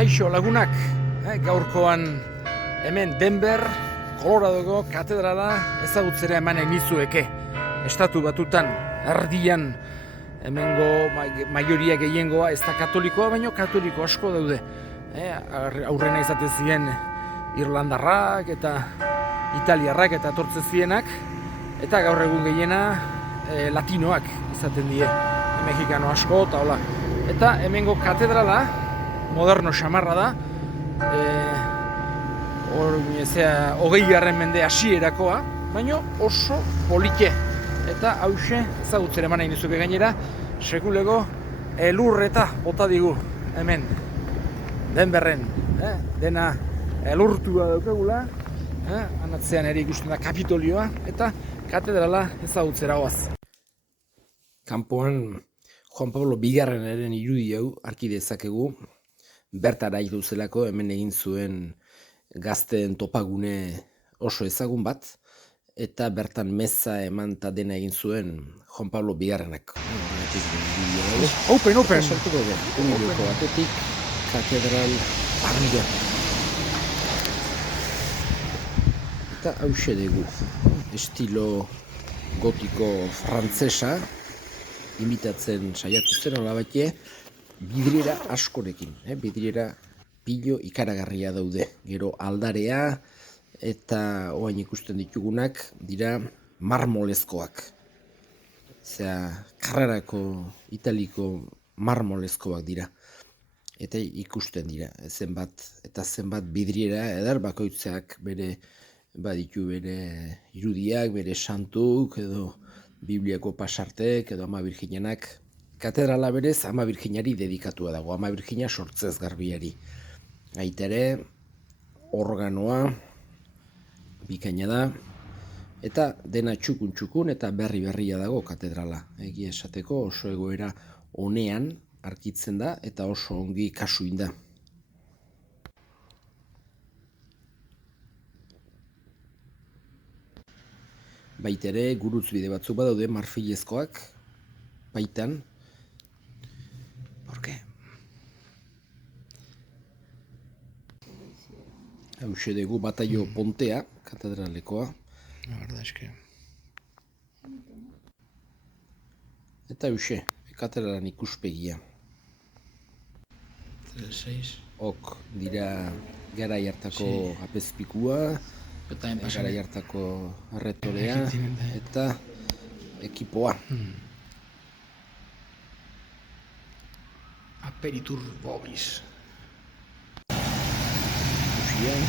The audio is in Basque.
Kaixo lagunak, gaurkoan hemen Denver, Coloradoko katedrala ezagutzera eman nizueke. Estatu Batutan, erdian, hemengo maioria gehiengoa ez da katolikoa, baina katoliko asko daude. Aurrena izaten ziren Irlandarrak eta Italiarrak eta etortzen zienak, eta gaur egun gehiena latinoak izaten die, mexikano asko eta hola. Eta hemengo katedrala, moderno xamarra da, 20. mende hasierakoa, baina oso polike. Eta hause ezagutzera eman nahi nizuke gainera, sekulego elurreta bota digu hemen, Denverren, dena elurtua daukagula, anatzean ere ikusten da Kapitolioa, eta katedrala ezagutzera goaz. Kanpoan Juan Pablo Bigarrenaren irudi hau arki dezakegu, bertara hiru zelako hemen egin zuen gazteen topagune oso ezagun bat, eta bertan meza eman eta dena egin zuen Juan Pablo Bigarrenak. Open! Sartuko den, unideko batetik, katedral argia. Eta hause dugu, estilo gotiko frantzesa, imitatzen saiatu zen olabate, bidriera askorekin, bidriera pilo ikaragarria daude. Gero aldarea eta oain ikusten ditugunak dira marmolezkoak. Karrarako italiko marmolezkoak dira. Eta ikusten dira, zenbat bidriera eder bakoitzak baditu bere irudiak, bere santuk edo Bibliako pasartek edo Ama Birjinenak. Katedrala berez Ama Birjinari dedikatua dago, Ama Birjina sortzez garbiari. Aitere, organoa, bikaina da, eta dena txukun eta berria dago katedrala. Egia esateko oso egoera onean arkitzen da eta oso ongi kasuin da. Baitere, gurutzbide batzuk badaude marfilezkoak, baitan. Por qué? Hauxe dugu bataio pontea, katedralekoa. La verdad es que... Eta hauxe, katedralan ikuspegia. 3-6. Ok, dira garai hartako apezpikua, garai hartako arretorea eta ekipoa. Aperitur Bobis. Usian.